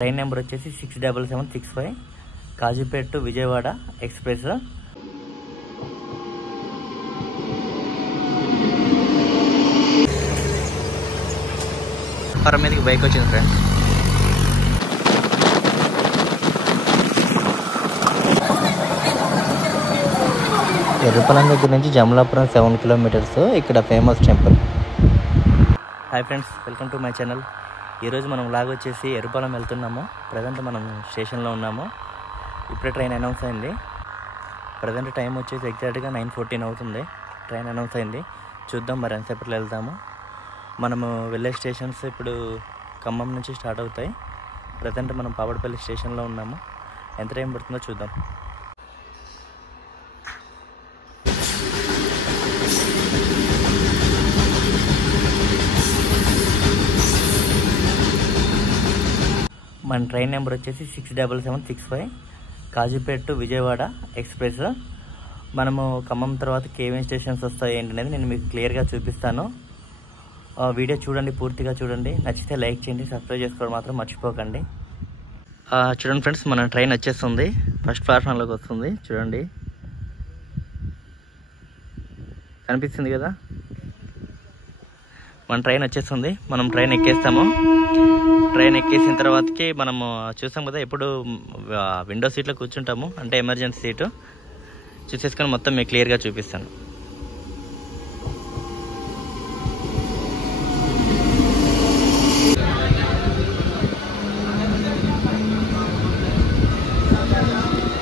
Train number వచ్చేసి 67765 Kazipet to Vijayawada express. Platform మీదకి bike వచ్చింది ఫ్రెండ్స్. ఎర్రపల్లం దగ్గర నుంచి జమలాపురం 7 కిలోమీటర్స్. ఇక్కడ famous temple. Hi friends, welcome to my channel. ఈరోజు మనం లాగ్ వచ్చేసి ఎర్రపల్లం వెళ్తున్నాము. ప్రజెంట్ మనం స్టేషన్లో ఉన్నాము. ఇప్పుడే ట్రైన్ అనౌన్స్ అయింది. ప్రజెంట్ టైం వచ్చేసి ఎగ్జాక్ట్గా 9:14 అవుతుంది. ట్రైన్ అనౌన్స్ అయింది. చూద్దాం మరి ఎంతసేపట్లో వెళ్తాము. మనము వెళ్ళే స్టేషన్స్ ఇప్పుడు ఖమ్మం నుంచి స్టార్ట్ అవుతాయి. ప్రజెంట్ మనం పాపడపల్లి స్టేషన్లో ఉన్నాము. ఎంత టైం పడుతుందో చూద్దాం. మన ట్రైన్ నెంబర్ వచ్చేసి 67765 కాజీపేట టు విజయవాడ ఎక్స్ప్రెస్. మనము ఖమ్మం తర్వాత కేవీఎం స్టేషన్స్ వస్తాయి ఏంటనేది నేను మీకు క్లియర్గా చూపిస్తాను. వీడియో చూడండి, పూర్తిగా చూడండి. నచ్చితే లైక్ చేయండి, సబ్స్క్రైబ్ చేసుకోవడం మాత్రం మర్చిపోకండి. చూడండి ఫ్రెండ్స్, మన ట్రైన్ వచ్చేస్తుంది. ఫస్ట్ ప్లాట్ఫామ్లోకి వస్తుంది. చూడండి, కనిపిస్తుంది కదా. మన ట్రైన్ వచ్చేస్తుంది. మనం ట్రైన్ ఎక్కేస్తాము. ట్రైన్ ఎక్కేసిన తర్వాతకి మనము చూసాం కదా, ఎప్పుడు విండో సీట్లో కూర్చుంటాము, అంటే ఎమర్జెన్సీ సీటు చూసేసుకొని మొత్తం మీకు క్లియర్గా చూపిస్తాను.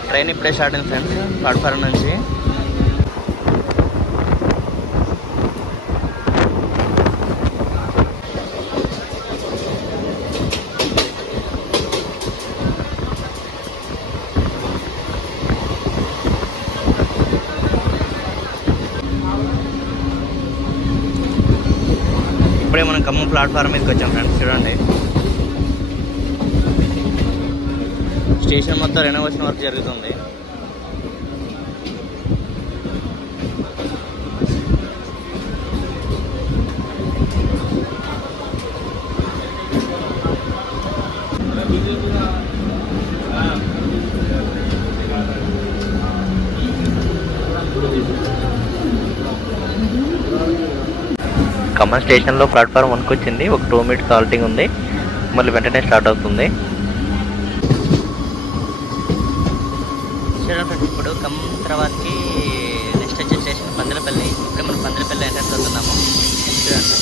ట్రైన్ ఇప్పుడే స్టార్ట్ అయింది ఫ్రెండ్స్, ప్లాట్ఫారం నుంచి. ఇప్పుడే మనం ఖమ్మం ప్లాట్ఫారం మీదకి వచ్చాం ఫ్రెండ్స్. చూడండి, స్టేషన్ మొత్తం రెనోవేషన్ వర్క్ జరుగుతుంది. ఖమ్మం స్టేషన్లో ప్లాట్ఫారం 1కి వచ్చింది. ఒక 2 మినిట్స్ హాల్టింగ్ ఉంది, మళ్ళీ వెంటనే స్టార్ట్ అవుతుంది. ఇప్పుడు ఖమ్మం తర్వాతకి నెక్స్ట్ వచ్చే స్టేషన్ పందిలపల్లి. ఇప్పుడే మనం పందిలపల్లి ఎంట్రన్స్ అవుతున్నాము. చూడండి,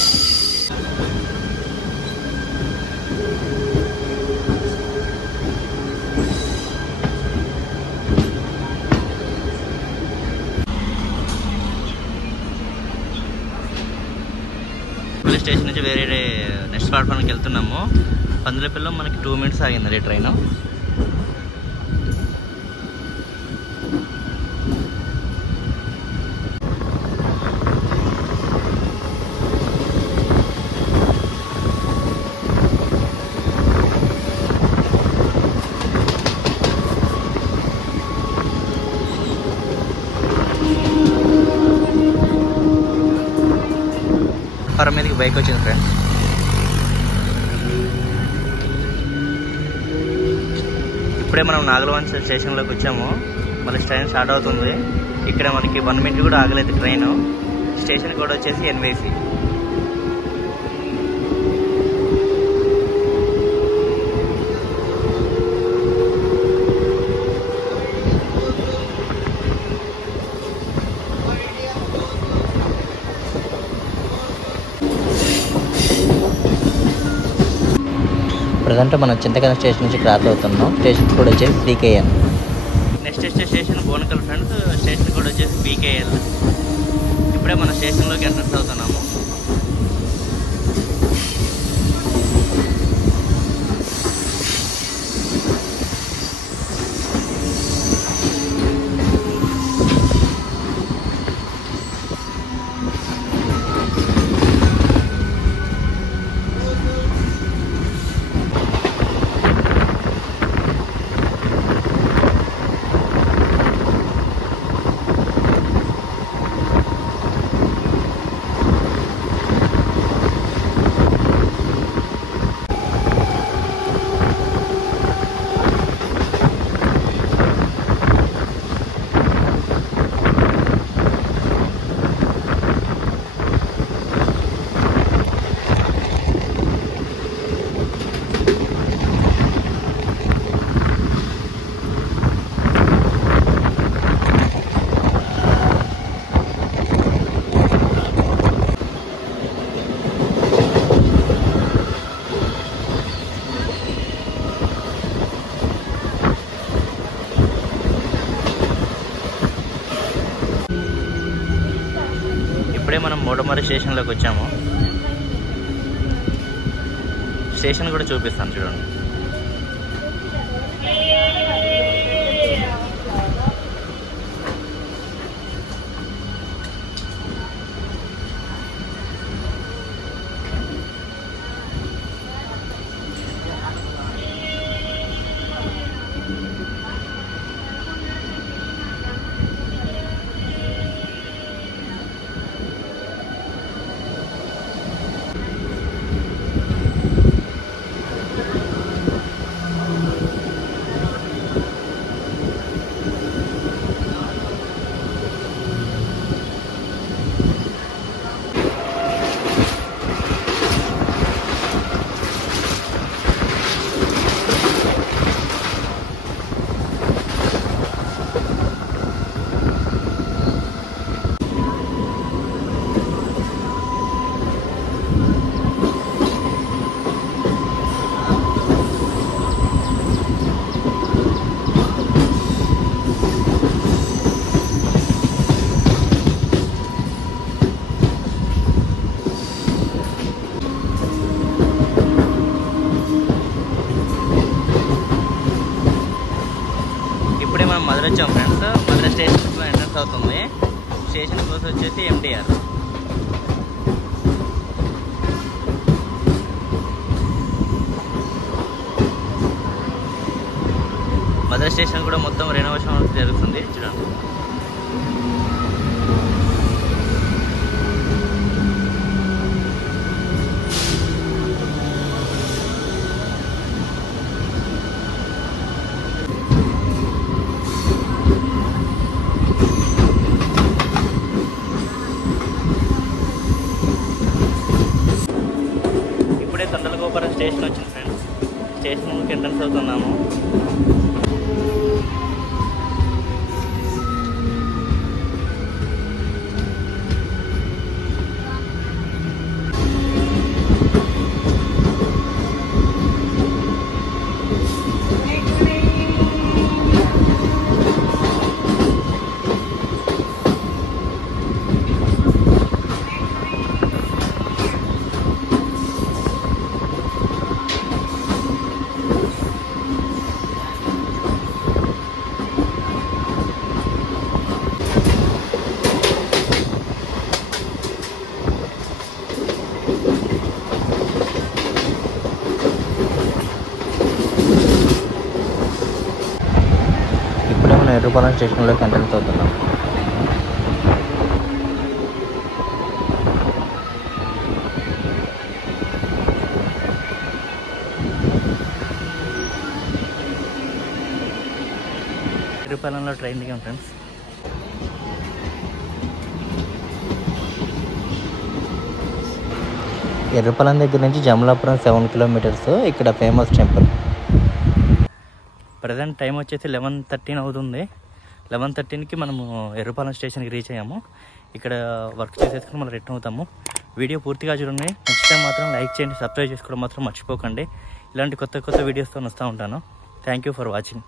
స్టేషన్ నుంచి వేరే నెక్స్ట్ ప్లాట్ఫామ్కి వెళ్తున్నాము. పందిలపల్లిలో మనకి 2 మినిట్స్ ఆగింది ట్రైన్. ప్లాట్ఫారం మీదకి బైక్ వచ్చింది ఫ్రెండ్స్. ఇప్పుడే మనం నాగలవన్ స్టేషన్లోకి వచ్చాము. మళ్ళీ ట్రైన్ స్టార్ట్ అవుతుంది. ఇక్కడ మనకి 1 మినిట్ కూడా ఆగలేదు ట్రైన్. స్టేషన్ కూడా వచ్చేసి ఎన్వైసి. ప్రజెంట్ మనం చింతకాయల స్టేషన్ నుంచి క్రాస్ అవుతున్నాం. స్టేషన్ కూడా వచ్చేసి BKL. నెక్స్ట్ వచ్చే స్టేషన్ బోనకల్ ఫ్రెండ్స్. స్టేషన్ కూడా వచ్చేసి BKL. ఇప్పుడే మన స్టేషన్లోకి ఎంట్రన్స్ అవుతున్నాము. ఇప్పుడే మనం మోటమరి స్టేషన్లోకి వచ్చాము. స్టేషన్ కూడా చూపిస్తాను చూడండి. ఇప్పుడే మనం మధుర వచ్చాం ఫ్రెండ్స్. మధుర స్టేషన్లో ఎంట్రన్స్ అవుతుంది. స్టేషన్ బస్ వచ్చేసి MTR. మధుర స్టేషన్ కూడా మొత్తం రెనోవేషన్ జరుగుతుంది చూడండి. ఇప్పుడే తొండలగోపురం స్టేషన్ వచ్చింది ఫ్రెండ్స్. స్టేషన్కి ఎంట్రన్స్ అవుతున్నాము. ఇప్పుడే మనం ఎర్రపాలెం స్టేషన్లోకి ఎంట్రన్స్ అవుతున్నాం. ఎర్రపాలెంలో ట్రైన్ దిగాం ఫ్రెండ్స్. ఎర్రపాలెం దగ్గర నుంచి జమలాపురం 7 కిలోమీటర్స్. ఇక్కడ ఫేమస్ టెంపుల్. ప్రజెంట్ టైం వచ్చేసి 11:13 అవుతుంది. 11:13కి మనము ఎర్రపాలెం స్టేషన్కి రీచ్ అయ్యాము. ఇక్కడ వర్క్ చేసేసుకుని మనం రిటర్న్ అవుతాము. వీడియో పూర్తిగా చూడండి. నచ్చితే మాత్రం లైక్ చేయండి, సబ్స్క్రైబ్ చేసుకోవడం మాత్రం మర్చిపోకండి. ఇలాంటి కొత్త కొత్త వీడియోస్తో వస్తూ ఉంటాను. Thank you for watching.